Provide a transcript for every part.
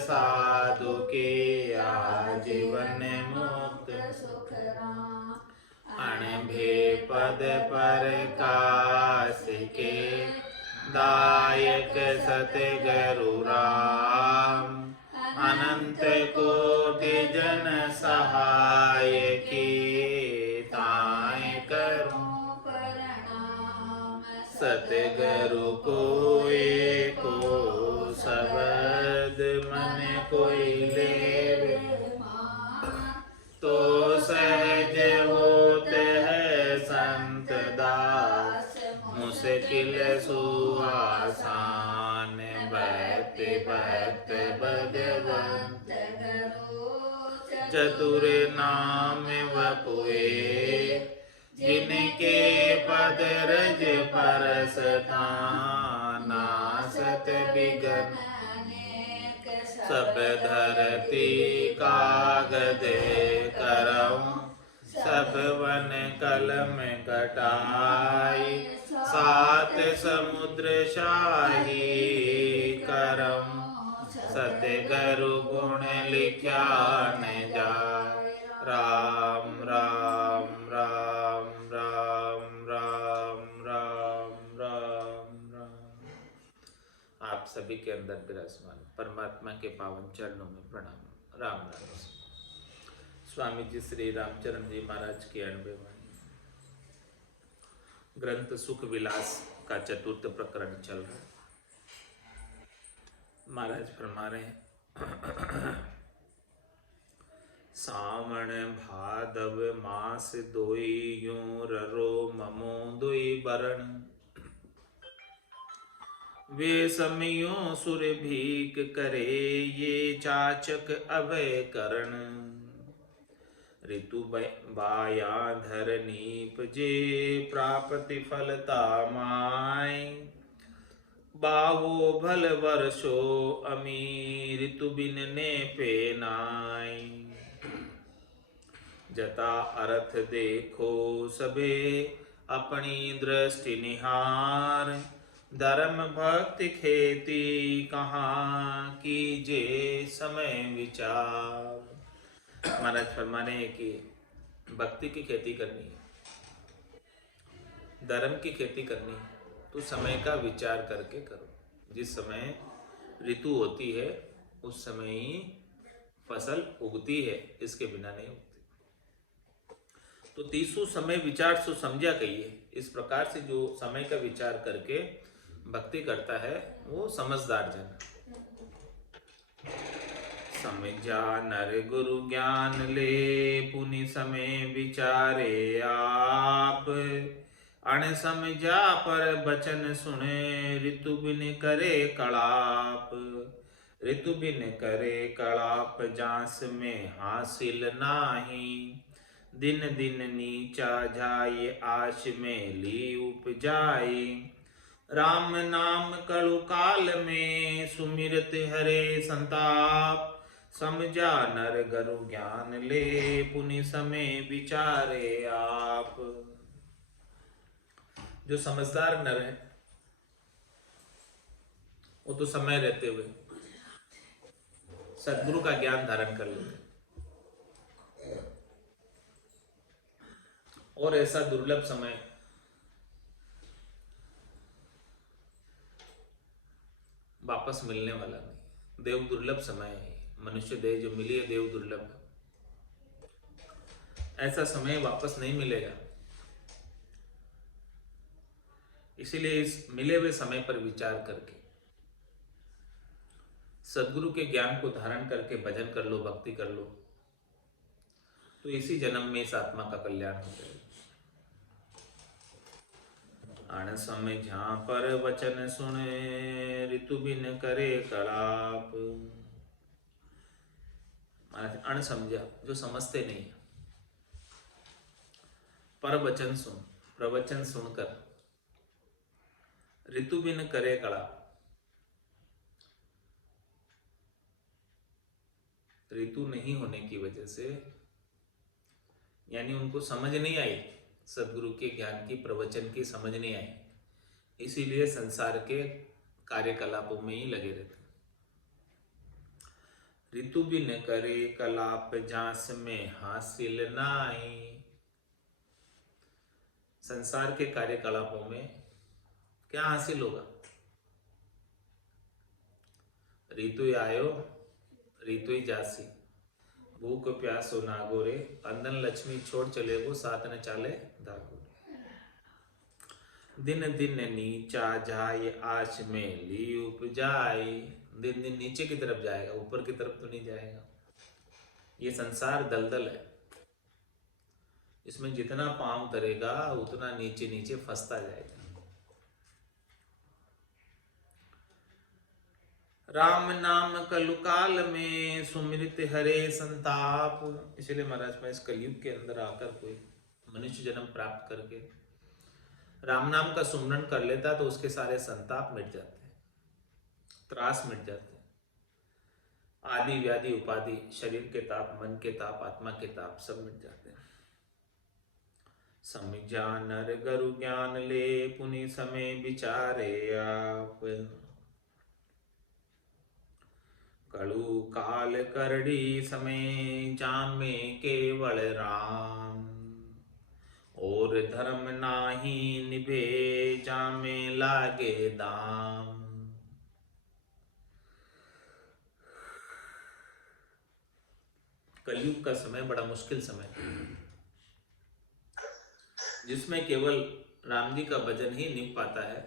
साधु के आजीवन मुक्त सुख राम। अणभे पद पर कास के दायक सतगुरु राम। अनंत कोटि जन सहाय की ताय करूं प्रणाम। सतगुरु को एको शब्द मन कोई लेवे तो सहज होत है संत दास। मुश्किल सुआसान भक्त भक्त भगवंत चतुर नाम वपुए। जिनके पद रज परस नासत बिगन सब धरती कागद करऊं। सब वन कलम कटाई सात समुद्र शाही करऊं। सतगुरु गुण लिख्या न जाय। राम राम राम राम राम राम राम राम। आप सभी के अंदर विराजमान परमात्मा के पावन चरणों में प्रणाम। राम राम। स्वामी जी श्री रामचरण जी महाराज की 90 वाणी ग्रंथ सुख विलास का चतुर्थ प्रकरण चल रहा है। महाराज फरमा रहे हैं सावण भादव मास दोई यूं ररो ममो दोई बरण। वे समयों सुर भीक करे ये चाचक अभय करण। ऋतु बाया धर नीप जे प्राप्ति फलता माय। बावो भल वर्षो अमी ऋतु बिन ने पे नाय। जता अर्थ देखो सबे अपनी दृष्टि निहार। धर्म भक्ति खेती कहाँ कीजे समय विचार। महाराज फरमाने कि भक्ति की खेती करनी है, धर्म की खेती करनी है तो समय का विचार करके करो। जिस समय ऋतु होती है उस समय ही फसल उगती है, इसके बिना नहीं उगती। तो तीसु समय विचार सो समझा कहिए। इस प्रकार से जो समय का विचार करके भक्ति करता है वो समझदार जन। समझा नर गुरु ज्ञान ले पुनि समय विचारे आप। अण समझा पर बचन सुने ऋतु बिन करे कलाप। ऋतु बिन करे कलाप जास में हासिल नाही। दिन दिन नीचा जाए आश में ली उपजाई। राम नाम कलु काल में सुमिरत हरे संताप। समझा नर गुरु ज्ञान ले पुनि समय विचारे आप। जो समझदार नर है वो तो समय रहते हुए सद्गुरु का ज्ञान धारण कर लेते, और ऐसा दुर्लभ समय वापस मिलने वाला नहीं। देव दुर्लभ समय है, मनुष्य देह जो मिली है देव दुर्लभ है। ऐसा समय वापस नहीं मिलेगा। इसीलिए इस मिले हुए समय पर विचार करके सद्गुरु के ज्ञान को धारण करके भजन कर लो, भक्ति कर लो, तो इसी जन्म में इस आत्मा का कल्याण हो जाएगा। अण समझा पर वचन सुने ऋतु बिन करे कलाप। अण समझा जो समझते नहीं, पर वचन सुन, प्रवचन सुनकर ऋतु बिन करे कलाप। ऋतु नहीं होने की वजह से यानी उनको समझ नहीं आई, सदगुरु के ज्ञान की प्रवचन की समझ नहीं आई, इसीलिए संसार के कार्यकलापों में ही लगे रहते। ऋतु भी न करे कलाप जास में हासिल नाई। संसार के कार्यकलापों में क्या हासिल होगा? ऋतु आयो ऋतु ही जासी, भूख प्यासो नागोरे, अंदन लक्ष्मी छोड़ चले गो, साथ न चाले दागोरे। दिन दिन नीचा जाए आश में ली उपजाए। दिन दिन नीचे की तरफ जाएगा, ऊपर की तरफ तो नहीं जाएगा। ये संसार दलदल है, इसमें जितना पांव धरेगा उतना नीचे नीचे फंसता जाएगा। राम नाम कलुकाल में सुमिरित हरे संताप। इसलिए महाराज मैं इस कलयुग के अंदर आकर कोई मनुष्य जन्म प्राप्त करके राम नाम का सुमरन कर लेता तो उसके सारे संताप मिट जाते हैं, त्रास मिट जाते हैं, आदि व्याधि उपाधि, शरीर के ताप, मन के ताप, आत्मा के ताप सब मिट जाते हैं। समझा नर गुरु ज्ञान ले, पुनि समय विचारे आप। कलु काल करड़ी समय, जामे केवल राम। और धर्म नाही निभे, जामे लागे दाम। कलयुग का समय बड़ा मुश्किल समय है, जिसमें केवल राम जी का भजन ही निभ पाता है।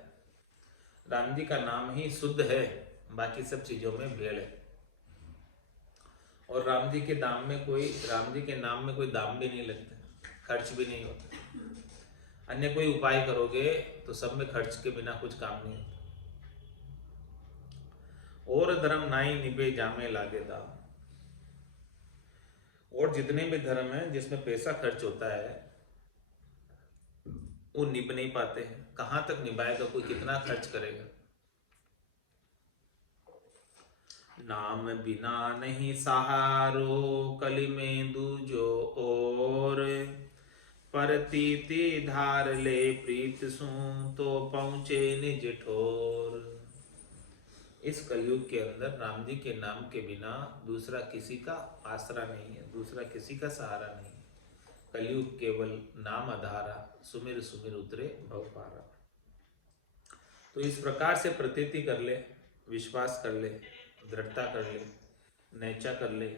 राम जी का नाम ही शुद्ध है, बाकी सब चीजों में भेड़ है। और राम जी के दाम में कोई, राम जी के नाम में कोई दाम भी नहीं लगता, खर्च भी नहीं होता। अन्य कोई उपाय करोगे तो सब में खर्च के बिना कुछ काम नहीं होता। और धर्म नाई निभे, जामे लागे दाम। और जितने भी धर्म है जिसमें पैसा खर्च होता है वो निभ नहीं पाते हैं। कहां तक निभाएगा कोई, कितना खर्च करेगा? नाम बिना नहीं सहारो, कली में दूजो और। परतीति धार ले प्रीत सू, तो पहुंचे निज ठोर। इस कलयुग के अंदर राम जी के नाम के बिना दूसरा किसी का आसरा नहीं है, दूसरा किसी का सहारा नहीं है। कलयुग केवल नाम आधारा, सुमिर सुमिर उतरे भव पारा। तो इस प्रकार से प्रतीति कर ले, विश्वास कर ले, दृढ़ता कर ले, नैचा कर ले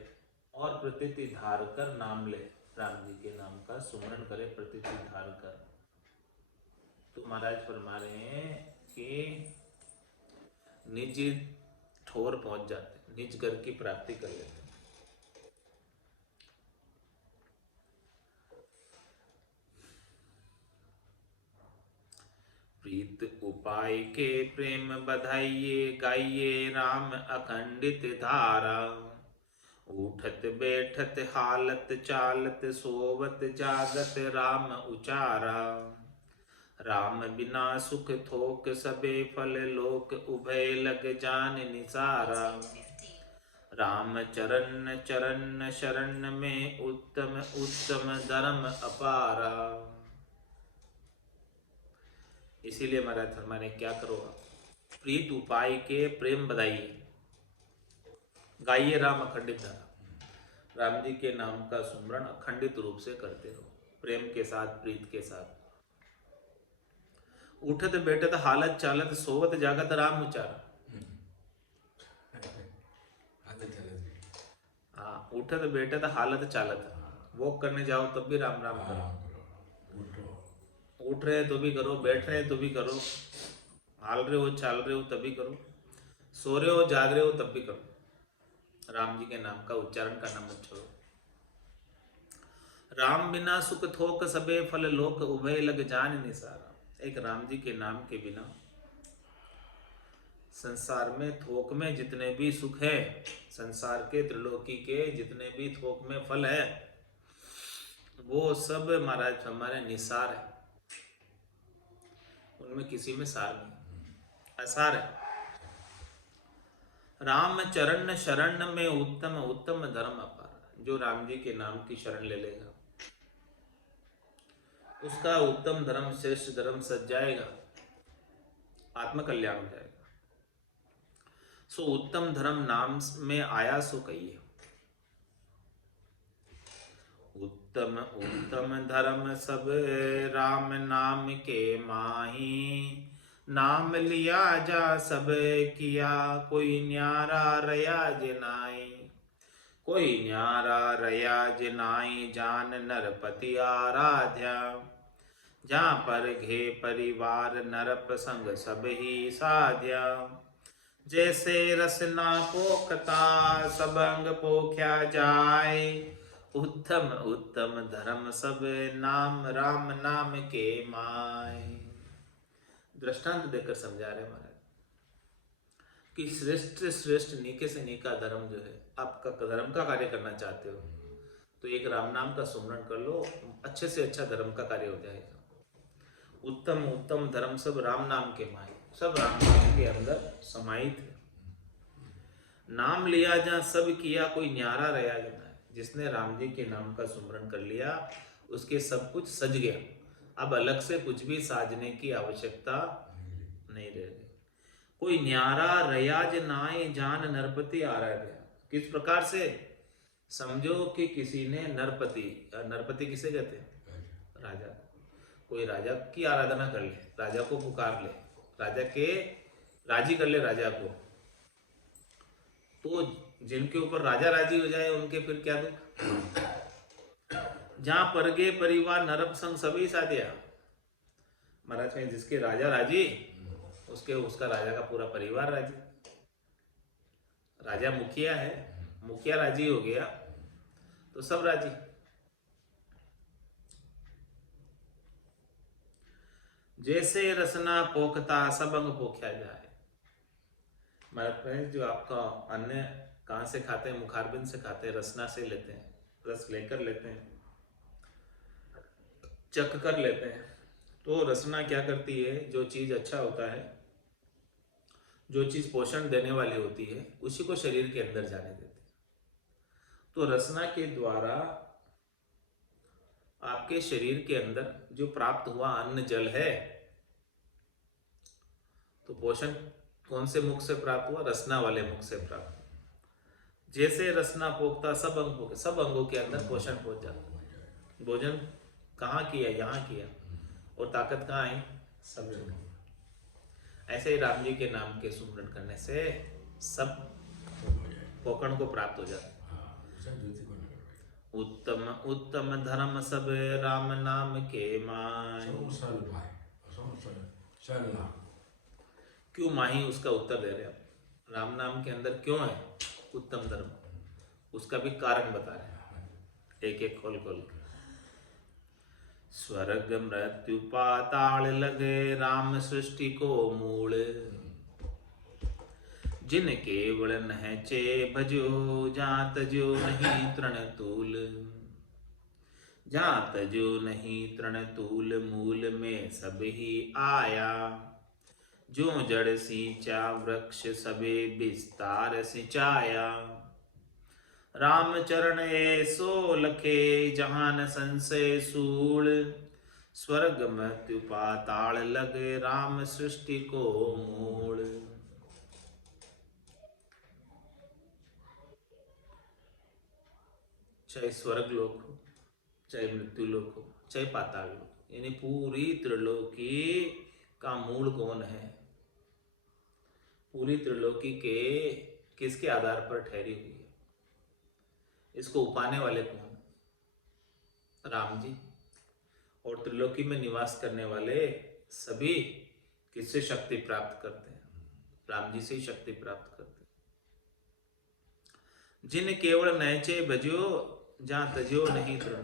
और प्रतीति धार कर नाम ले। राम जी के नाम का सुमरण करे प्रतीति धार कर। तो महाराज फरमा रहे हैं कि निज ठोर पहुंच जाते, निज घर की प्राप्ति कर लेते। प्रीत उपाय के प्रेम बधाइये, गाइये राम अखंडित धारा। उठत बैठत हालत चालत, सोवत जागत राम उचारा। राम बिना सुख थोक, सबे फल लोक, उभय लग जान निसारा। राम चरण चरण शरण में, उत्तम उत्तम धर्म अपारा। इसीलिए महाराज फरमाने क्या करो, प्रीत उपाय के प्रेम बधाइए, गाइए राम अखंडित धारा। राम जी के नाम का सुमरण अखंडित रूप से करते रहो, प्रेम के साथ, प्रीत के साथ। उठत बैठत हालत चालत, सोवत जागत राम उचारा। हाँ, उठत बैठत हालत चालत, वॉक करने जाओ तब भी राम राम करो, उठ रहे तो भी करो, बैठ रहे तो भी करो, हाल रहे हो चाल रहे हो तभी करो, सो रहे हो जाग रहे हो तब भी करो। राम जी के नाम का उच्चारण करना मत छोड़ो। राम बिना सुख थोक, सबे फल लोक, उभय लग जान निसारा। एक राम जी के नाम के बिना संसार में थोक में जितने भी सुख है, संसार के त्रिलोकी के जितने भी थोक में फल है, वो सब महाराज हमारे निसार है, उनमें किसी में सार नहीं, असार है। राम चरण शरण में, उत्तम उत्तम धर्म अपार। जो राम जी के नाम की शरण ले लेगा उसका उत्तम धर्म, श्रेष्ठ धर्म सज जाएगा, आत्म कल्याण हो जाएगा। सो उत्तम धर्म नाम में आया सो कहिए। उत्तम उत्तम धर्म सब राम नाम के माही, नाम लिया जा सब किया, कोई न्यारा रया जिनाई। कोई न्यारा रया जिनाई, जान नरपति आराध्या। जहाँ पर घे परिवार नरप संग सब ही साध्या। जैसे रसना पोखता सब अंग पोख्या जाए, उत्तम उत्तम धर्म सब नाम राम नाम के माय। दृष्टांत देकर समझा रहे महाराज कि श्रेष्ठ श्रेष्ठ नीके से नीका धर्म जो है, आपका धर्म का कार्य करना चाहते हो तो एक राम नाम का सुमरण कर लो, अच्छे से अच्छा धर्म का कार्य हो जाएगा। उत्तम उत्तम धर्म सब राम नाम के माय, सब राम नाम के अंदर समाहित है। नाम लिया जा सब किया, कोई न्यारा रहा जाना है। जिसने राम जी के नाम का सुमरण कर लिया उसके सब कुछ सज गया, अब अलग से कुछ भी साजने की आवश्यकता नहीं रह गई। कोई न्यारा रयाज नाय, जान नरपति आराध्या। किस प्रकार से? समझो कि किसी ने नरपति, नरपति किसे कहते हैं? राजा को। कोई राजा की आराधना कर ले, राजा को पुकार ले, राजा के राजी कर ले राजा को, तो जिनके ऊपर राजा राजी हो जाए उनके फिर क्या दुख। जहां परगे परिवार नरप संग सभी साध्या। महाराज में जिसके राजा राजी उसके उसका राजा का पूरा परिवार राजी। राजा मुखिया है, मुखिया राजी हो गया तो सब राजी। जैसे रसना पोखता सब अंग पोख्या जाए। महाराज जो आपका अन्न कहाँ से खाते हैं? मुखारबिंद से खाते हैं, रसना से लेते हैं, रस लेकर लेते हैं, चख कर लेते हैं। तो रसना क्या करती है? जो चीज अच्छा होता है, जो चीज पोषण देने वाली होती है, उसी को शरीर के अंदर जाने देती है। तो रसना के द्वारा आपके शरीर के अंदर जो प्राप्त हुआ अन्न जल है, तो पोषण कौन से मुख से प्राप्त हुआ? रसना वाले मुख से प्राप्त। जैसे रसना पोखता सब अंग पोखे, सब अंगों के अंदर पोषण पहुंच जाता। भोजन कहाँ किया? यहाँ किया, और ताकत कहाँ आई? सब जगह। ऐसे ही राम जी के नाम के सुमरण करने से सब पोषण को प्राप्त हो जाता। उत्तम उत्तम धर्म सब राम नाम के माय। क्यों माही? उसका उत्तर दे रहे हैं। राम नाम के अंदर क्यों है उत्तम धर्म, उसका भी कारण बता रहे हैं, एक एक खोल खोल के। स्वर्ग मृत्यु पाताल लगे, राम सृष्टि को मूल। जिन केवल नहचे भजो, जात जो नहीं तृण तूल। जात जो नहीं तृण तूल, मूल में सब ही आया। जो जड़ सींचा वृक्ष सबे विस्तार सिंचाया। राम चरण ऐसो लखे, जहान संशय सूल। स्वर्ग मृत्यु पाताल लगे, राम सृष्टि को मूल। चाहे स्वर्ग लोक हो, चाहे मृत्यु लोक हो, चाहे पाताल लोक, यानी पूरी त्रिलोकी का मूल कौन है? पूरी त्रिलोकी के किसके आधार पर ठहरी हुई है? इसको उपाने वाले कौन? राम जी। और त्रिलोकी में निवास करने वाले सभी किससे शक्ति प्राप्त करते हैं? राम जी से ही शक्ति प्राप्त करते हैं। जिन केवल नैचे भजो, जहां तजो नहीं तृण।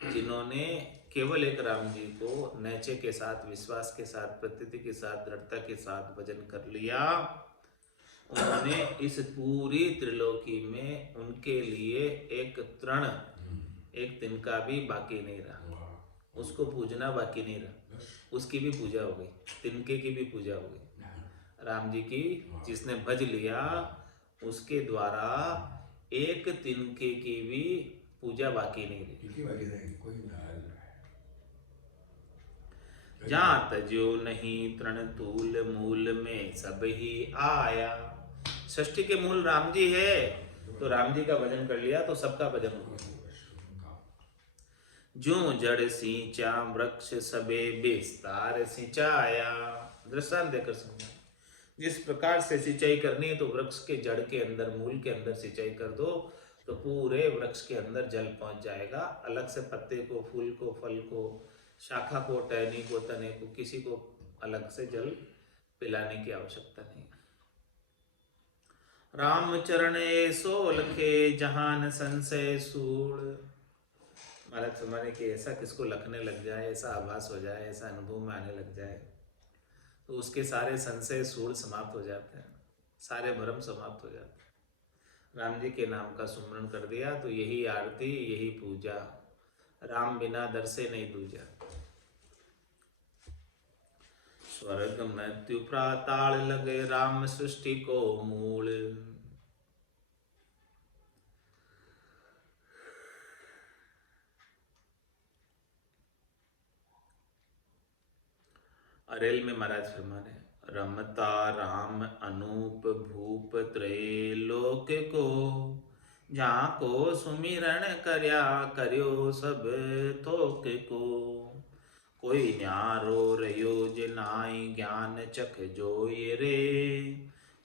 जिन्होंने केवल एक राम जी को नैचे के साथ, विश्वास के साथ, प्रतीति के साथ, दृढ़ता के साथ भजन कर लिया, उन्होंने इस पूरी त्रिलोकी में उनके लिए एक तृण, एक तिनका भी बाकी नहीं रहा। उसको पूजना बाकी नहीं रहा, उसकी भी पूजा हो गई, तिनके की भी पूजा हो गई। राम जी की जिसने भज लिया उसके द्वारा एक तिनके की भी पूजा बाकी नहीं रही। जात जो नहीं तृण तूल मूल में सब ही आया। षष्ठी के मूल राम जी है, तो राम जी का भजन कर लिया तो सबका भजन हो गया। जो जड़ सिंचा वृक्ष सबे विस्तार सिंचाया। दृष्टांत देकर समझा, जिस प्रकार से सिंचाई करनी है तो वृक्ष के जड़ के अंदर, मूल के अंदर सिंचाई कर दो तो पूरे वृक्ष के अंदर जल पहुंच जाएगा। अलग से पत्ते को, फूल को, फल को, शाखा को, टहनी को, तने को, किसी को अलग से जल पिलाने की आवश्यकता नहीं। राम चरण सो लखे जहान संशय सूड़। महाराज समाने कि ऐसा किसको लखने लग जाए, ऐसा आभास हो जाए, ऐसा अनुभव में आने लग जाए तो उसके सारे संशय सूड़ समाप्त हो जाते हैं, सारे भ्रम समाप्त हो जाते हैं। राम जी के नाम का सुमरण कर दिया तो यही आरती, यही पूजा। राम बिना दर से नहीं दूजा। स्वर्ग मृत्यु प्राताल लगे राम सृष्टि को मूल। अरेल में महाराज फरमाने, रमता राम अनूप भूप त्रैलोक को, जहाँ को सुमिरन करया करियो सब थोक को। कोई न्यारो रयो जिनाई ज्ञान चख जोय रे,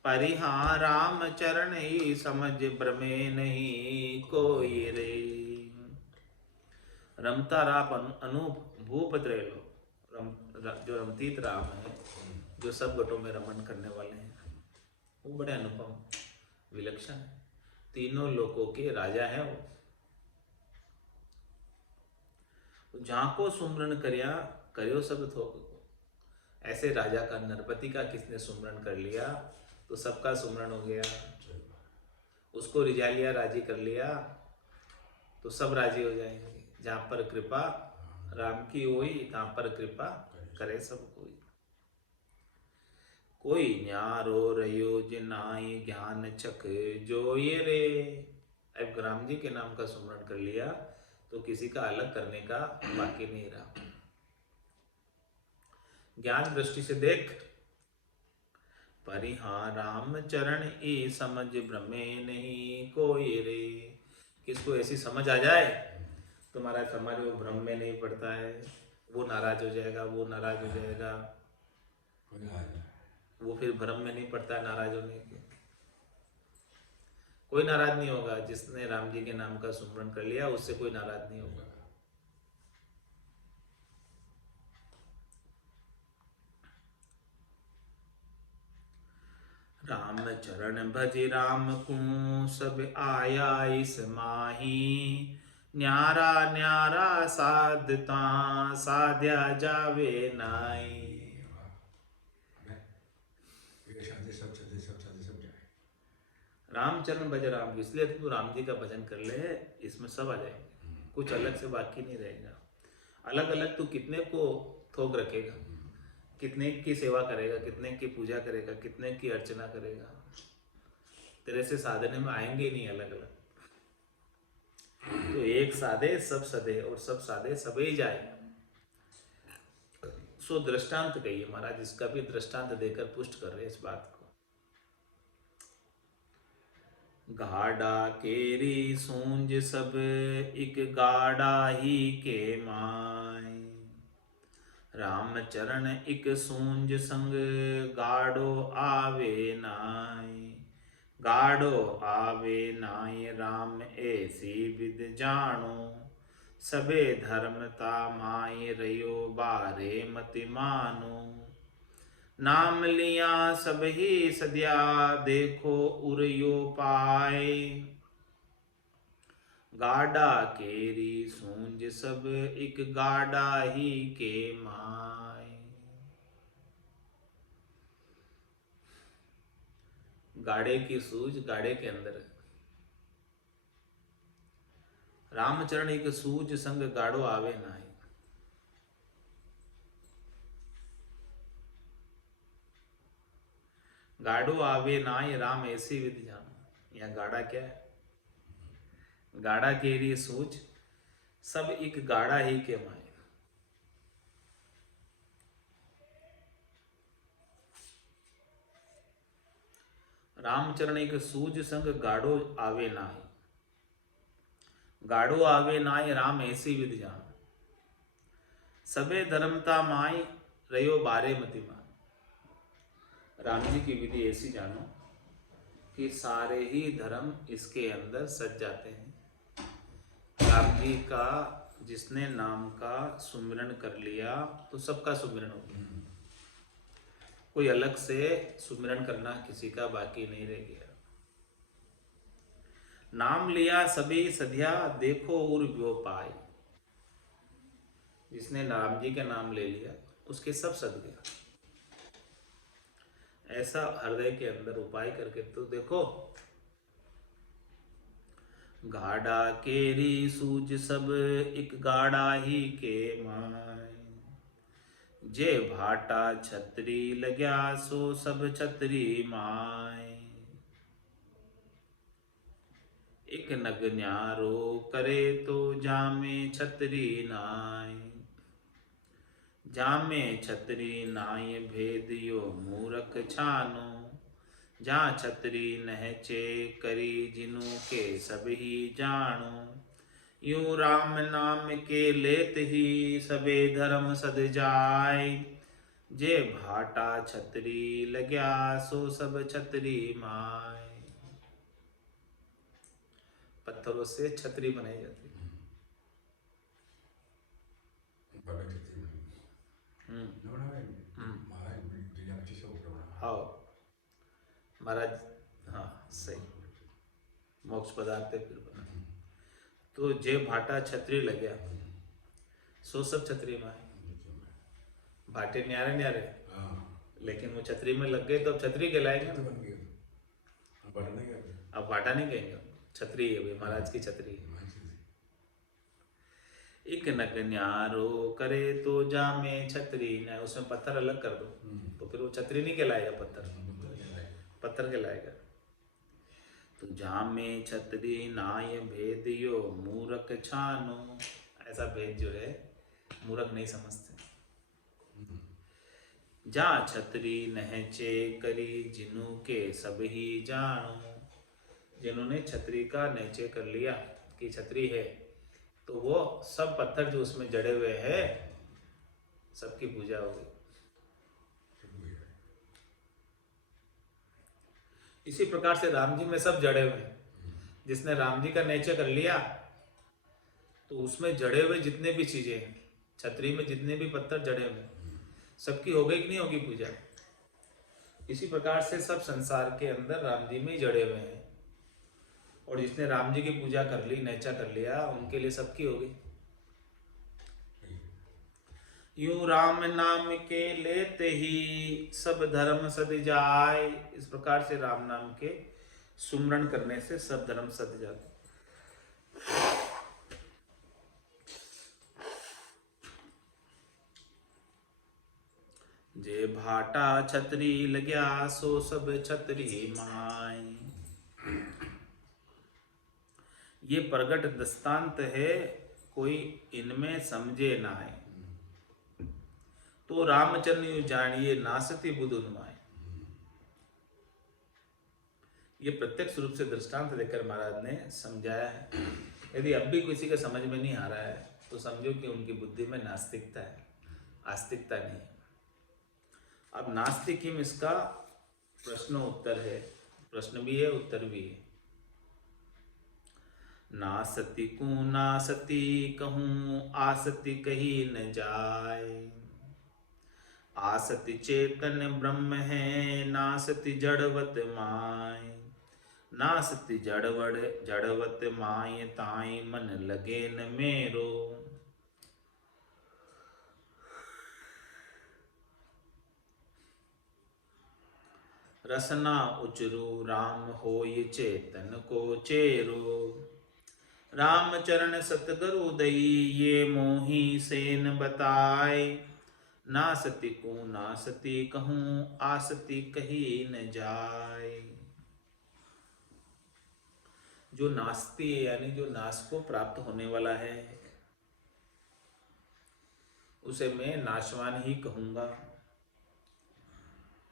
परिहा राम चरण ही समझ भ्रमे नहीं कोई रे। रमता राम अनूप भूप त्रैलोक, जो रमतीत राम है, जो सब गटों में रमन करने वाले हैं, वो बड़े अनुपम विलक्षण है, तीनों लोकों के राजा है वो। जहाँ को सुमरण करिया करियो सब थोक को। ऐसे राजा का, नरपति का किसने सुमरण कर लिया तो सबका सुमरण हो गया। उसको रिझा लिया, राजी कर लिया तो सब राजी हो जाएंगे। जहाँ पर कृपा राम की होई, तहाँ पर कृपा करे सब कोई। कोई न्यारो रयो जिनाई ज्ञान चख जोय रे। अब राम जी के नाम का सुमरण कर लिया तो किसी का अलग करने का बाकी नहीं रहा। ज्ञान दृष्टि से देख, परिहा राम चरण ई समझ भ्रमे नहीं कोई रे। किसको ऐसी समझ आ जाए तो महाराज हमारे वो भ्रम में नहीं पड़ता है, वो नाराज हो जाएगा, वो नाराज हो जाएगा, वो फिर भ्रम में नहीं पड़ता है नाराज होने के। कोई नाराज नहीं होगा, जिसने राम जी के नाम का सुमरण कर लिया उससे कोई नाराज नहीं होगा। राम चरण भज राम को सब आया इस माही, न्यारा न्यारा साधता साध्या जावे नाई। रामचरण भज राम, इसलिए तू राम जी का भजन कर ले, इसमें सब आ जाएंगे, कुछ अलग से बाकी नहीं रहेगा। अलग अलग तू कितने को थोक रखेगा, कितने की सेवा करेगा, कितने की पूजा करेगा, कितने की अर्चना करेगा, तेरे से साधने में आएंगे नहीं अलग अलग। तो एक साधे सब सधे, और सब साधे सबे जाए। सो दृष्टांत कहिए महाराज, इसका भी दृष्टांत देकर पुष्ट कर रहे इस बात को। गाड़ा केरी सूंज सब एक गाड़ा ही के माय, राम चरण एक सूंज संग गाड़ो आवे नाय। गाड़ो आवे नाय राम ऐसी विद जानो, सबे धर्मता माय रयो बारे मति मानो। नाम लिया सब ही सद्या देखो उरयो पाए, गाड़ा केरी सूंज सब एक गाड़ा ही के माय। गाड़े की सूझ गाड़े के अंदर है। रामचरण एक सूझ संग गाड़ो आवे नाई। गाड़ो आवे नाई राम ऐसी विधि जानो। यह गाड़ा क्या है? गाड़ा केरी सूझ सब एक गाड़ा ही के माय। रामचरण एक सूज संग गाढ़ो आवे नाई, गाढ़ो आवे नाई राम ऐसी विधि जान, सबे धर्मता माई रयो बारे मति मान। राम जी की विधि ऐसी जानो कि सारे ही धर्म इसके अंदर सज जाते हैं। राम जी का जिसने नाम का सुमिरन कर लिया तो सबका सुमिरन हो गया, कोई अलग से सुमिरन करना किसी का बाकी नहीं रह गया। नाम लिया सभी सधिया देखो और व्यो पाए, जिसने राम जी का नाम ले लिया उसके सब सद गया। ऐसा हृदय के अंदर उपाय करके तो देखो। गाड़ा केरी सूज सब एक गाड़ा ही के माय, जे भाटा छतरी लग्या सो सब छतरी माय। एक नग न्यारो करे तो जामे छतरी नाय, जामे छतरी नाय भेद यो मूरख छानो, जहाँ छतरी नहचे करी जिनु के सब ही जानो। यूं राम नाम के लेत ही सबे धर्म सद जाय, जे भाटा छतरी लग्या सो सब छतरी माय। पत्थरों से छतरी बनाई जाती है। हाँ महाराज, हाँ सही, मोक्ष पदार्थ फिर बना। तो जे भाटा छतरी लग गया सो सब छतरी में है। भाटे न्यारे न्यारे, लेकिन वो छतरी में लग गए तो अब छतरी कहलाएंगे। अब भाटा नहीं कहेंगे, छतरी है भाई, महाराज की छतरी है। एक नग न्यारो करे तो जामे छतरी न, उसमें पत्थर अलग कर दो तो फिर वो छतरी नहीं कहलाएगा, पत्थर कहलाएगा। तो जामे छतरी नाय भेद यो मूरख छानो, ऐसा भेद जो है मूरख नहीं समझते। जा छतरी नहचे करी जिनु के सब ही जानो, जिन्होंने छतरी का नहचे कर लिया कि छतरी है तो वो सब पत्थर जो उसमें जड़े हुए हैं सबकी पूजा होगी। इसी प्रकार से राम जी में सब जड़े हुए हैं। जिसने राम जी का नेचर कर लिया तो उसमें जड़े हुए जितने भी चीजें हैं, छतरी में जितने भी पत्थर जड़े हुए सबकी हो गई कि नहीं होगी पूजा। इसी प्रकार से सब संसार के अंदर राम जी में ही जड़े हुए हैं, और जिसने राम जी की पूजा कर ली, नेचा कर लिया, उनके लिए सबकी हो गई। यूं राम नाम के लेते ही सब धर्म सद जाए, इस प्रकार से राम नाम के सुमरण करने से सब धर्म सद जाते। जे भाटा छतरी लग्या सो सब छतरी माय। ये प्रगट दृष्टांत है, कोई इनमें समझे ना है। तो रामचंद्र यू जानिए नासती बुध उन्माय। ये प्रत्यक्ष रूप से दृष्टांत देकर महाराज ने समझाया है। यदि अब भी किसी के समझ में नहीं आ रहा है तो समझो कि उनकी बुद्धि में नास्तिकता है, आस्तिकता नहीं है। अब नास्तिक हिम इसका प्रश्न उत्तर है, प्रश्न भी है उत्तर भी है। नासती को नासती कहूँ आसती कही न जाए, आसति चेतन ब्रह्म है नासति जड़वत माय। नासति जड़वत माय ताई मन लगे न मेरो। रसना उचरू राम होय चेतन को चेरो। राम चरण सतगुरु दई ये मोही सेन बताए। नासती को नासती कहूँ आसती कही न जाए। जो नास्ती है यानी जो नाश को प्राप्त होने वाला है उसे मैं नाशवान ही कहूंगा,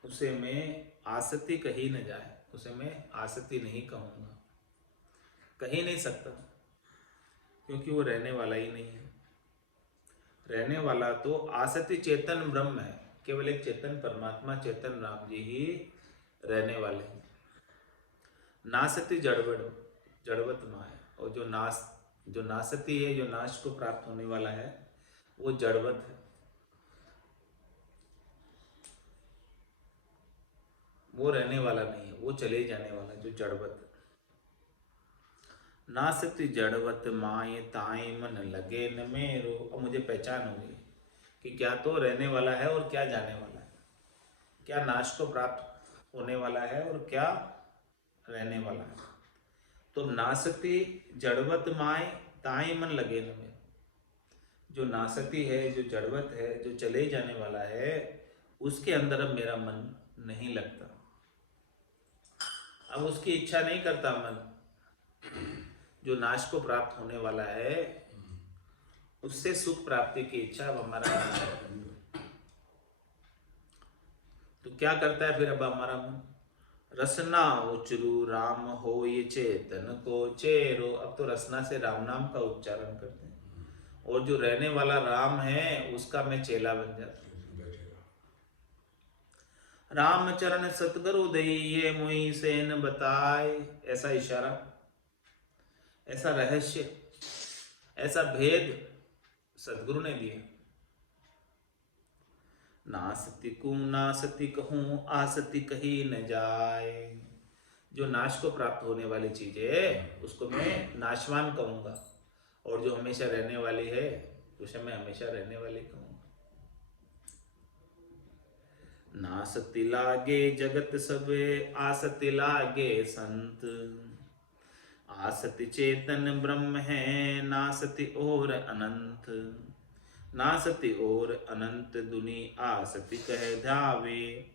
उसे मैं आसती कही न जाए। उसे मैं आसक्ति नहीं कहूँगा, कह ही नहीं सकता, क्योंकि वो रहने वाला ही नहीं है। रहने वाला तो आसक्ति चेतन ब्रह्म है, केवल एक चेतन परमात्मा चेतन राम जी ही रहने वाले हैं। नासति जड़वत माया, और जो नासति है, जो नाश को प्राप्त होने वाला है, वो जड़वत है, वो रहने वाला नहीं है, वो चले जाने वाला है, जो जड़वत है। नासति जड़वत माए ताए मन लगे न मेरो। अब मुझे पहचान होगी कि क्या तो रहने वाला है और क्या जाने वाला है, क्या नाश को प्राप्त होने वाला है और क्या रहने वाला है। तो नासति जड़वत माए ताए मन लगे न मेरो, जो नासती है, जो जड़वत है, जो चले जाने वाला है, उसके अंदर अब मेरा मन नहीं लगता। अब उसकी इच्छा नहीं करता मन, जो नाश को प्राप्त होने वाला है उससे सुख प्राप्ति की इच्छा अब हमारा मन है। तो क्या करता है फिर अब हमारा मन? रसना उचरू राम हो ये चेतन को चेरो। अब तो रसना से राम नाम का उच्चारण करते हैं, और जो रहने वाला राम है उसका मैं चेला बन जाता हूँ। राम चरण सतगुरु दई ये मुई से न बताए। ऐसा इशारा, ऐसा रहस्य, ऐसा भेद सतगुरु ने दिया। नासति को नासति कहूँ आसति कही न जाए। जो नाश को प्राप्त होने वाली चीज है उसको मैं नाशवान कहूँगा, और जो हमेशा रहने वाली है उसे मैं हमेशा रहने वाली कहूँगा। नासति लागे जगत सबे आसति लागे संत। आसति चेतन ब्रह्म है नासति और अनंत। नासति और अनंत दुनि आसति कह ध्यावे।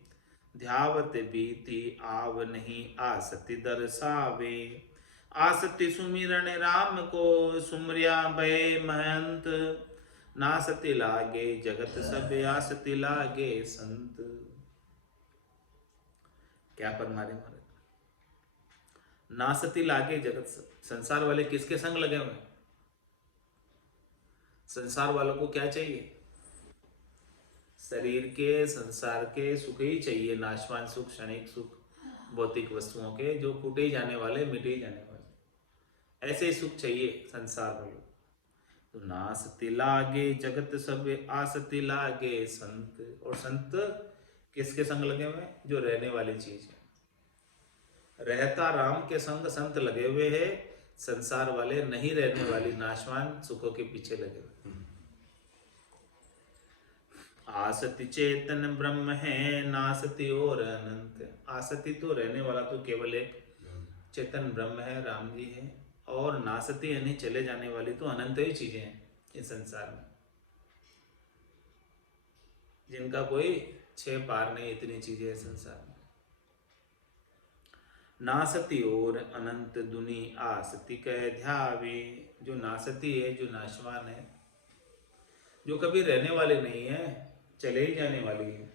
ध्यावत बीती आव नहीं आसति दर्शावे। आसति सुमिरन राम को सुमरिया भय महंत। नासति लागे जगत सब आसति लागे संत। क्या फरमा रहे हमारे? नासति लागे जगत सब। संसार वाले किसके संग लगे हुए? संसार वालों को क्या चाहिए? शरीर के, संसार के सुख ही चाहिए, नाशवान सुख, क्षणिक सुख, भौतिक वस्तुओं के जो फूटे जाने वाले, मिटे जाने वाले, ऐसे सुख चाहिए संसार वालों। तो नासति लागे जगत सब आसति लागे संत। और संत किसके संग लगे हुए? जो रहने वाली चीज है। रहता राम के संग संत लगे हुए हैं, संसार वाले नहीं रहने वाली नाशवान सुखों के पीछे लगे हुए। आसति चेतन ब्रह्म है नासति और अनंत। आसति तो रहने वाला तो केवल एक चेतन ब्रह्म है, राम जी है, और नासति यानी चले जाने वाली तो अनंत ही चीजें हैं इस संसार में, जिनका कोई छह पार नहीं, इतनी चीजें हैं संसार में। नासति और अनंत दुनि आसति कह ध्यावे। जो नासति है, जो नाशवान है, जो कभी रहने वाली नहीं है, चले ही जाने वाली है,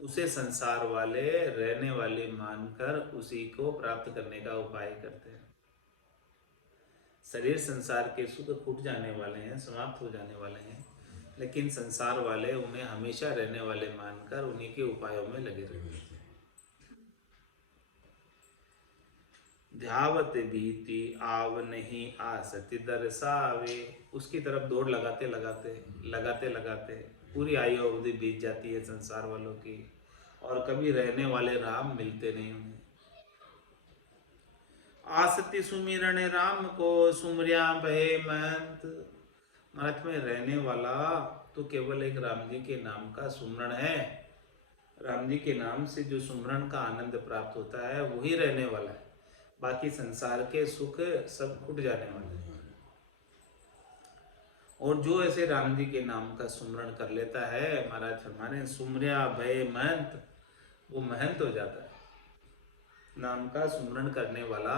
उसे संसार वाले रहने वाले मानकर उसी को प्राप्त करने का उपाय करते हैं। शरीर संसार के सुख फूट जाने वाले हैं, समाप्त हो जाने वाले हैं, लेकिन संसार वाले उन्हें हमेशा रहने वाले मानकर उन्हीं के उपायों में लगे रहते हैं। ध्यावत बीती आव नहीं आसति दर्शावे। उसकी तरफ दौड़ लगाते लगाते पूरी आयु अवधि बीत जाती है संसार वालों की, और कभी रहने वाले राम मिलते नहीं उन्हें। आसति सुमिरन राम को सुमरिया भय महंत। महाराज में रहने वाला तो केवल एक राम जी के नाम का सुमरण है। राम जी के नाम से जो सुमरण का आनंद प्राप्त होता है वही रहने वाला है, बाकी संसार के सुख सब फूट जाने वाले हैं। और जो ऐसे राम जी के नाम का सुमरण कर लेता है, महाराज फरमाने सुमरिया भय महंत, वो महंत हो जाता है। नाम का सुमरण करने वाला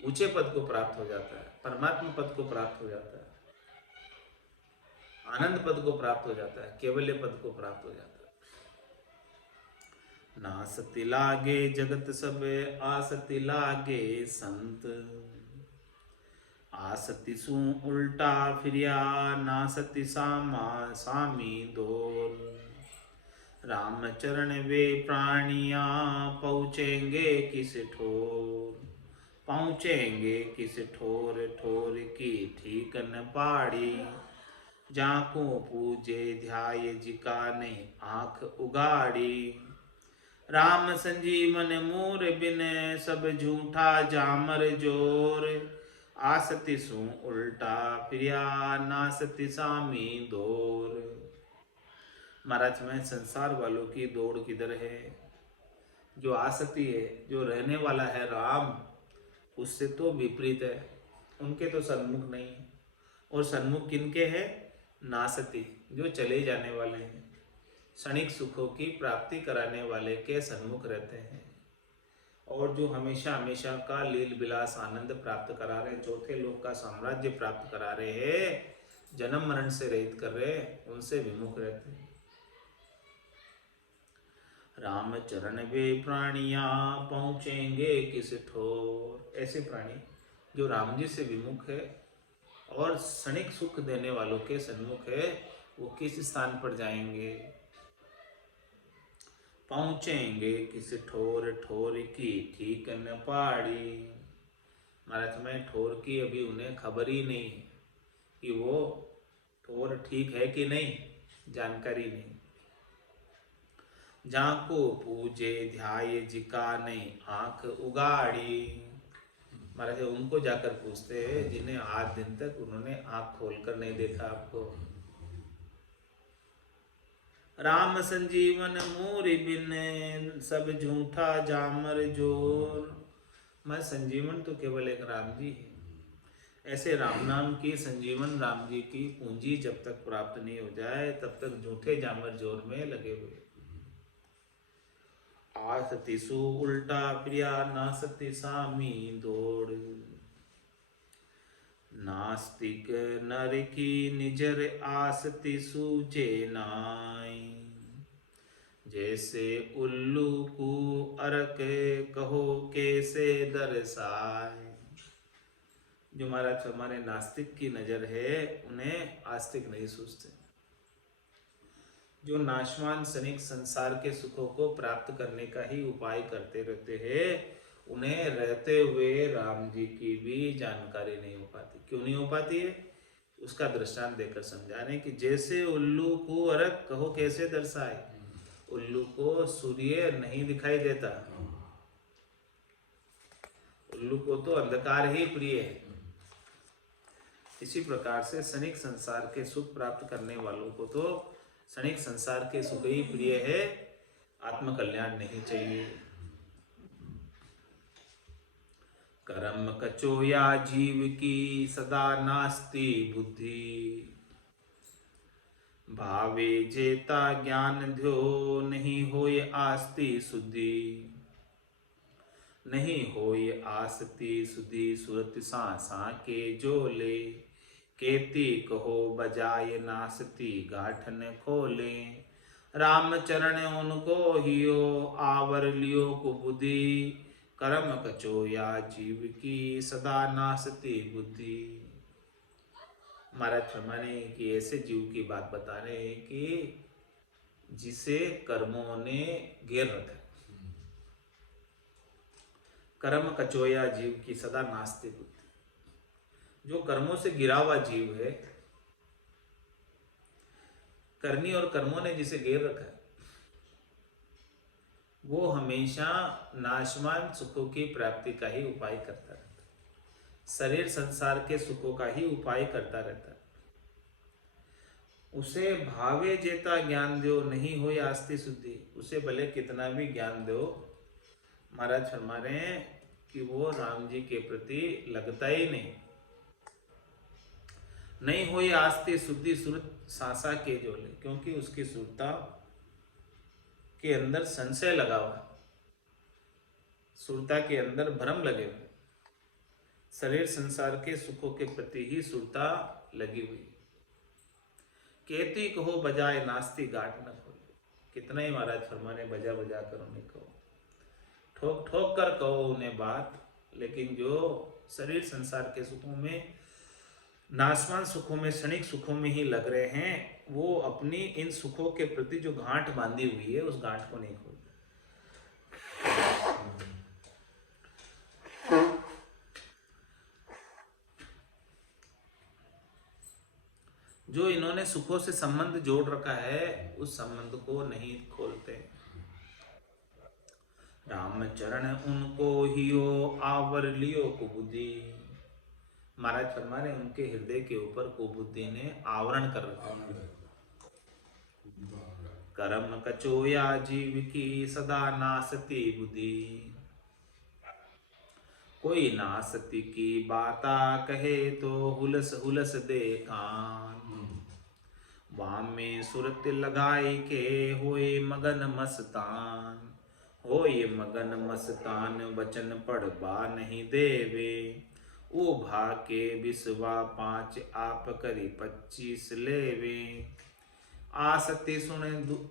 ऊंचे पद को प्राप्त हो जाता है, परमात्मा पद को प्राप्त हो जाता है, आनंद पद को प्राप्त हो जाता है, केवल्य पद को प्राप्त हो जाता है। नासति लागे जगत सब आसति लागे संत। आसति सु उल्टा फिरिया नासति सामा सामी दोर। राम चरण वे प्राणिया पहुँचेंगे किस ठोर। पहुँचेंगे किस ठोर ठोर की ठीक न पाड़ी। जाको पूजे ध्याय जिका नहीं आँख उगाड़ी। राम संजीवन मोर बिन सब झूठा जामर जोर। आसति सु उल्टा फिरिया नासति सामी दौर। महाराज में संसार वालों की दौड़ किधर है? जो आसति है, जो रहने वाला है राम, उससे तो विपरीत है। उनके तो सन्मुख नहीं है। और सन्मुख किनके है? नासति, जो चले जाने वाले हैं, क्षणिक सुखों की प्राप्ति कराने वाले के सन्मुख रहते हैं। और जो हमेशा हमेशा का लील विलास आनंद प्राप्त करा रहे, चौथे लोक का साम्राज्य प्राप्त करा रहे हैं, जन्म मरण से रहित कर रहे, उनसे विमुख रहते हैं। राम चरण वे प्राणिया पहुँचेंगे किस ठोर। ऐसे प्राणी जो राम जी से विमुख है और क्षणिक सुख देने वालों के सन्मुख है, वो किस स्थान पर जाएंगे? पहुँचेंगे किस ठोर ठोर की ठीक न पाड़ी। महाराज में ठोर की अभी उन्हें खबर ही नहीं है कि वो ठोर ठीक है कि नहीं, जानकारी नहीं। जाको पूजे ध्याय जिका नहीं आँख उगाड़ी। महाराज उनको जाकर पूछते हैं जिन्हें आज दिन तक उन्होंने आँख खोलकर नहीं देखा आपको। राम संजीवन मोर बिन सब झूठा जामर जोर। मैं संजीवन तो केवल एक राम जी है। ऐसे राम नाम की संजीवन राम जी की पूंजी जब तक प्राप्त नहीं हो जाए तब तक झूठे जामर जोर में लगे हुए। आसति सु उल्टा प्रिया नासति सामी दौड़। नास्तिक नर की निजर आसति सूझे नाई। जैसे उल्लू को अरक कहो कैसे दर्शाए। जो महाराज हमारे नास्तिक की नजर है उन्हें आस्तिक नहीं सूझते। जो नाशवान क्षणिक संसार के सुखों को प्राप्त करने का ही उपाय करते रहते हैं, उन्हें रहते हुए राम जी की भी जानकारी नहीं हो पाती। क्यों नहीं हो पाती है? उसका दृष्टांत देकर समझा रहे कि जैसे उल्लू को अरक कहो कैसे दर्शाए। उल्लू को सूर्य नहीं दिखाई देता, उल्लू को तो अंधकार ही प्रिय है। इसी प्रकार से क्षणिक संसार के सुख प्राप्त करने वालों को तो क्षणिक संसार के सुख ही प्रिय है, आत्म कल्याण नहीं चाहिए। कर्म कचोया जीव की सदा नास्ति बुद्धि। भावे जेता ज्ञान ध्यो नहीं होय आस्ति सुधि। नहीं होय आस्ति सुधि सुरत सांसा के जोले। केती कहो बजाय नासती गाठन खोले। राम चरण उनको हियो आवर लियो कुबुद्धि। कर्म कचोया जीव की सदा नासती बुद्धि। महाराज फरमाने कि ऐसे जीव की बात बता रहे हैं कि जिसे कर्मों ने घेर रखा। कर्म कचोया जीव की सदा नास्ती बुद्धि। जो कर्मों से गिरा हुआ जीव है, करनी और कर्मों ने जिसे घेर रखा है, वो हमेशा नाशवान सुखों की प्राप्ति का ही उपाय करता रहता है। शरीर संसार के सुखों का ही उपाय करता रहता है। उसे भावे जेता ज्ञान दो नहीं हो आस्ति शुद्धि। उसे भले कितना भी ज्ञान दो, महाराज फरमा रहे हैं कि वो राम जी के प्रति लगता ही नहीं। नहीं हुई आस्ति शुद्धि सुरत सांसा के जोले, क्योंकि उसकी सुरता के अंदर संशय लगा हुआ, सुरता के अंदर भ्रम लगे हुए। शरीर संसार के सुखों के प्रति ही सुरता लगी हुई। केती कहो बजाय नास्ति गाठ न खोले। कितना ही महाराज फरमाने बजा बजा कर उन्हें कहो, ठोक ठोक कर कहो उन्हें बात, लेकिन जो शरीर संसार के सुखों में, नाशवान सुखों में, क्षणिक सुखों में ही लग रहे हैं, वो अपनी इन सुखों के प्रति जो गांठ बांधी हुई है उस गांठ को नहीं खोल। जो इन्होंने सुखों से संबंध जोड़ रखा है उस संबंध को नहीं खोलते। राम चरण उनको हियो आवर लियो कुबुद्धि, महाराज फरमा रहे उनके हृदय के ऊपर कुबुद्धि ने आवरण कर रखा। कर्म कचोया जीव की सदा नासती बुद्धि, कोई नासती की बाता कहे तो हुलस हुलस दे कान, वाम में सुरत लगाई के होए मगन मस्तान, होए मगन मस्तान वचन पढ़बा नहीं देवे, ओ भा के बिसवा 5 आप करी 25 लेवे, आसती सुन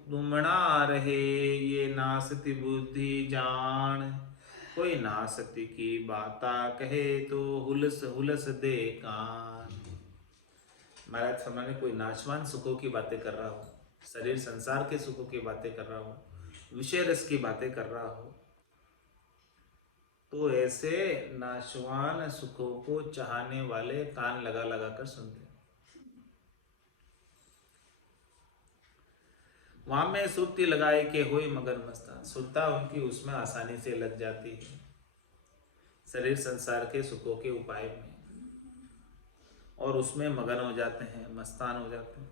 दुमड़ा रहे ये नासती बुद्धि जान, कोई नासती की बाता कहे तो हुलस हुलस दे कान। महाराज फरमाने कोई नाशवान सुखों की बातें कर रहा हो, शरीर संसार के सुखों की बातें कर रहा हो, विषय रस की बातें कर रहा हो, तो ऐसे नाशवान सुखों को चाहने वाले कान लगा लगा कर सुनते हैं। वहां में सुरती लगाए के हुए मगन मस्तान, सुरता उनकी उसमें आसानी से लग जाती है, शरीर संसार के सुखों के उपाय में, और उसमें मगन हो जाते हैं, मस्तान हो जाते हैं।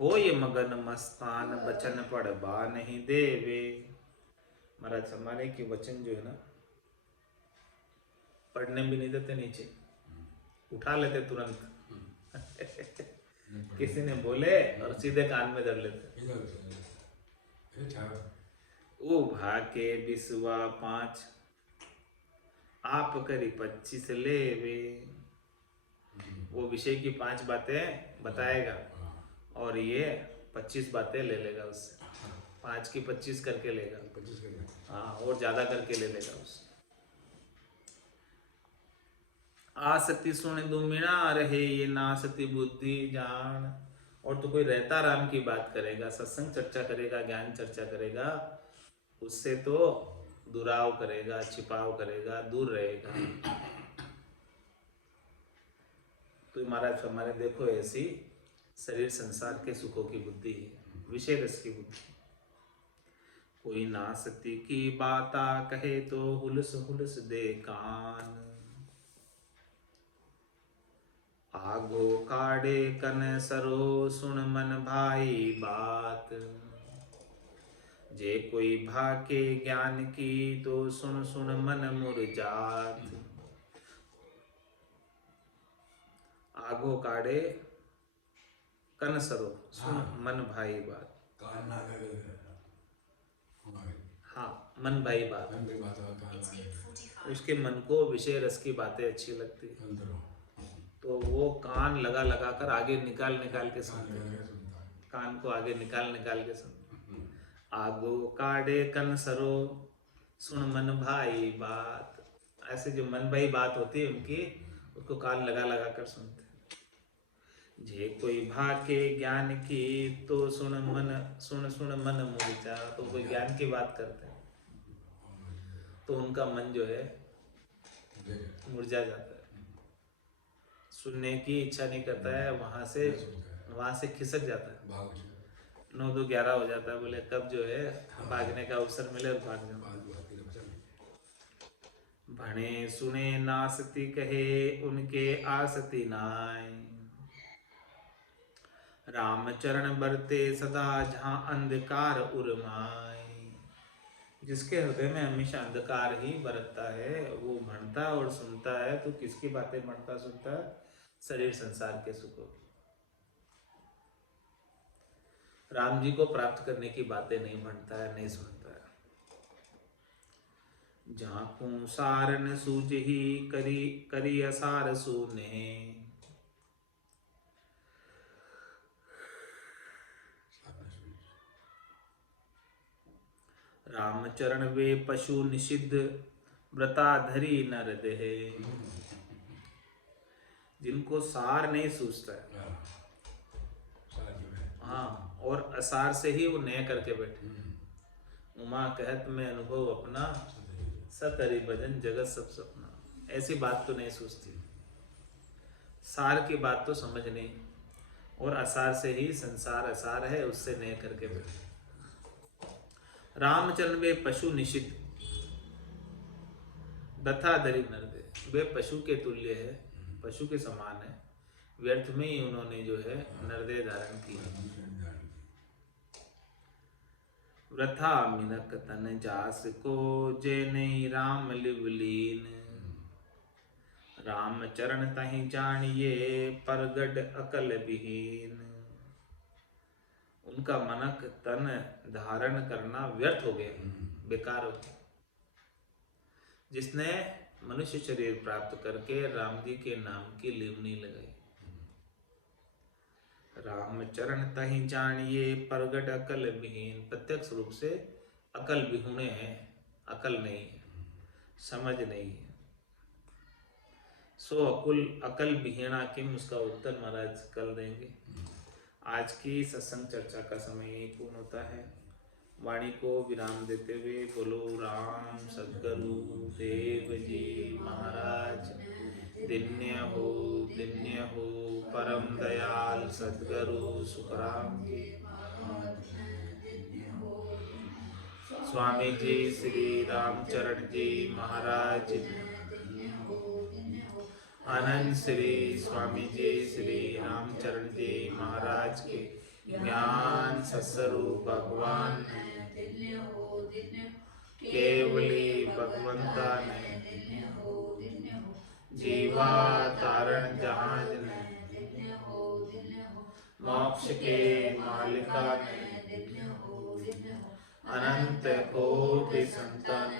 हो ये मगन मस्तान वचन पढ़बा नहीं देवे, महाराज हमारे के वचन जो है ना पढ़ने भी नहीं देते, नीचे उठा लेते तुरंत किसी ने बोले और सीधे कान में धर लेते। ओ भाके बिसवा 5 आप करी 25 लेवे, वो विषय की 5 बातें बताएगा और ये 25 बातें ले लेगा उससे, 5 की 25 करके लेगा, 25 करके, हाँ, और ज्यादा करके ले लेगा उससे। आसती सुन दुमिना रहे ये नासती बुद्धि जान, और तो कोई रहता राम की बात करेगा, सत्संग चर्चा करेगा, ज्ञान चर्चा करेगा, उससे तो दुराव करेगा, छिपाव करेगा, दूर रहेगा। तो महाराज हमारे देखो ऐसी शरीर संसार के सुखों की बुद्धि है, विषय रस की बुद्धि। कोई नासती की बाता कहे तो हुलस हुलस दे कान, आगो काड़े कन सरो सुन मन भाई बात, जे कोई भाके ज्ञान की तो सुन सुन मन मुरझात, आगो काड़े कन सरो सुन मन भाई बात, हाँ, मन भाई बात, उसके मन को विषय रस की बातें अच्छी लगती है तो वो कान लगा लगा कर आगे निकाल निकाल के सुनते हैं, कान को आगे निकाल निकाल के सुनते। आगो काड़े कन सरो सुन मन भाई बात, ऐसे जो मन भाई बात होती है उनकी, उसको कान लगा लगा कर सुनते हैं। जे कोई भाके ज्ञान की तो सुन सुन मन मुरझा, तो कोई ज्ञान की बात करते हैं तो उनका मन जो है मुरझा जाता है, सुनने की इच्छा नहीं करता है, वहां से खिसक जाता है, 9-2-11 हो जाता है, बोले कब जो है भागने का अवसर मिले और भाग जाओ। भणे सुने नासती कहे उनके आसती नाय, राम चरण बरते सदा जहां अंधकार उर्माय, जिसके हृदय में हमेशा अंधकार ही बरतता है वो भणता और सुनता है, तो किसकी बातें भणता सुनता है? शरीर संसार के सुखों की। राम जी को प्राप्त करने की बातें नहीं भणता है, नहीं सुनता है। झांकू सार न सूझ ही करी करी असार सुने, रामचरण वे पशु निषिद्ध व्रताधरी नर देहे। जिनको सार नहीं सूझता है, हाँ, और असार से ही वो नय करके बैठे। उमा कहत में अनुभव अपना, सतहरि भजन जगत सब सपना। ऐसी बात तो नहीं सूझती, सार की बात तो समझ नहीं, और असार से ही संसार असार है, उससे नय करके बैठे। रामचरण वे पशु निषिद्ध दथाधरी नरदे, वे पशु के तुल्य है, पशु के समान है, व्यर्थ में ही उन्होंने जो है नरदे धारण की। व्रथा मिनक तन जास को, जे नहीं राम लिवलीन। राम चरण तहि जानिए, परगड अकल विहीन। उनका मनक तन धारण करना व्यर्थ हो गया, बेकार हो गया। जिसने मनुष्य शरीर प्राप्त करके राम जी के नाम की लिवनी लगाई। राम चरण तहि जानिए, परगट अकल विहीन। प्रत्यक्ष रूप से अकल विहूणे हैं, अकल नहीं है, समझ नहीं है। सो अकुल अकल विहीणा किम, उसका उत्तर महाराज कल देंगे। आज की सत्संग चर्चा का समय यही पूर्ण होता है। वाणी को विराम देते हुए बोलो राम सद्गुरु देव जी महाराज दिन्य हो परम दयाल सद्गुरु सुखराम जी। स्वामी जी श्री रामचरण जी महाराज, आनंद श्री स्वामी जी श्री रामचरण जी महाराज के ज्ञान सत्स्वरूप भगवान केवली भगवंता ने, जीवा तारण जहाज ने, मोक्ष के मालिका ने, अनंत कोटि संतान,